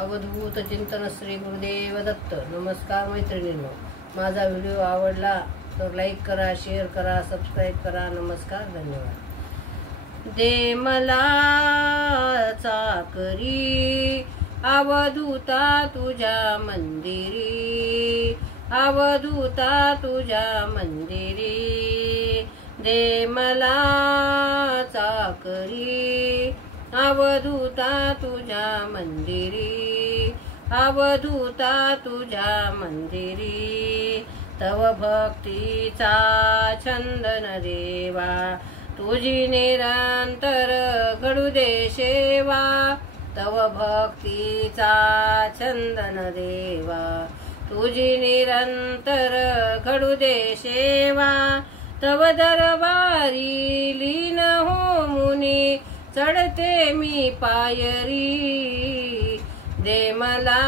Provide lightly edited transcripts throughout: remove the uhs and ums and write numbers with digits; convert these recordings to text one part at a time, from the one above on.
अवधूत चिंतन श्री गुरुदेव दत्त. नमस्कार मैत्रिणींनो, माझा व्हिडिओ आवडला तर लाईक करा, शेअर करा, सबस्क्राईब करा. नमस्कार, धन्यवाद. दे मला चाकरी अवधूता तुझ्या मंदिरी, अवधूता तुझ्या मंदिरी. दे मला चाकरी अवधूता तुझ्या मंदिरी, अवधूता तुझ्या मंदिरी. तव भक्तीचा छंदन देवा, तुझी निरंतर घडू दे सेवा. तव भक्तीचा छंदन देवा, तुझी निरंतर घडू दे सेवा. तव दरबारी लीन हो मुनी, चढते मी पायरी. दे मला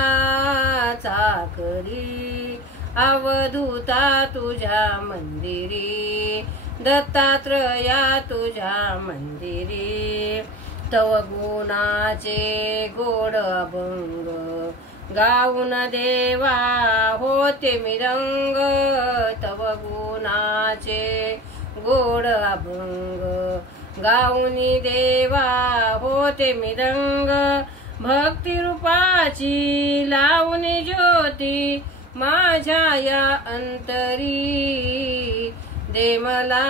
चाकरी अवधूता तुझ्या मंदिरी, दत्तात्रया तुझ्या मंदिरी. तव गुणाचे गोड अभंग गाऊन देवा होते मी रंग. तव गुणाचे गोड अभंग गाऊनी देवा होते मी रंग. भक्ती रूपाची लावणी ज्योती माझ्या या अंतरी. दे मला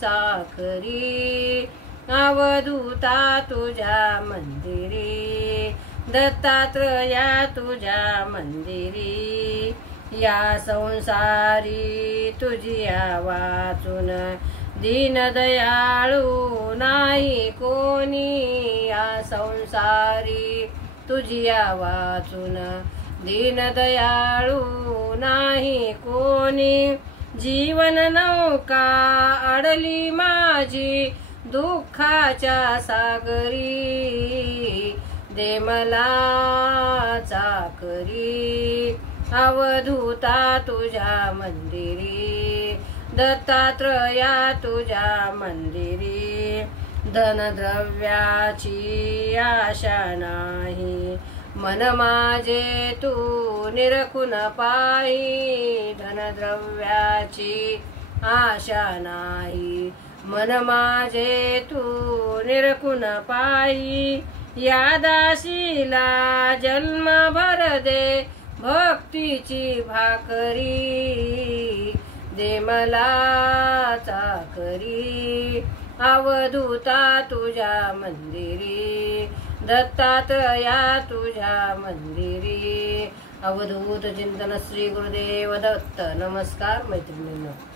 चाकरी अवधूता तुझ्या मंदिरी, दत्तात्रया तुझ्या मंदिरी. या संसारी तुझिया वाचून दीनदयाळू नाही कोणी. या संसारी तुझिया वाचून दीनदयाळू नाही कोणी. जीवन नौका अडली माझी दुःखाच्या सागरी. दे मला चाकरी अवधूता तुझ्या मंदिरी, दत्तात्रया तुझ्या मंदिरी. धनद्रव्याची आशा नाही मन माझे तू निरखून पाही. धनद्रव्याची आशा नाही मन माझे तू निरखून पाही. या दासीला जन्मभर दे भक्तीची भाकरी. दे मला चाकरी अवधूता तुझ्या मंदिरी, दत्तात्रया तुझ्या मंदिरी. अवधूत चिंतन श्री गुरुदेव दत्त. नमस्कार मैत्रिणींनो.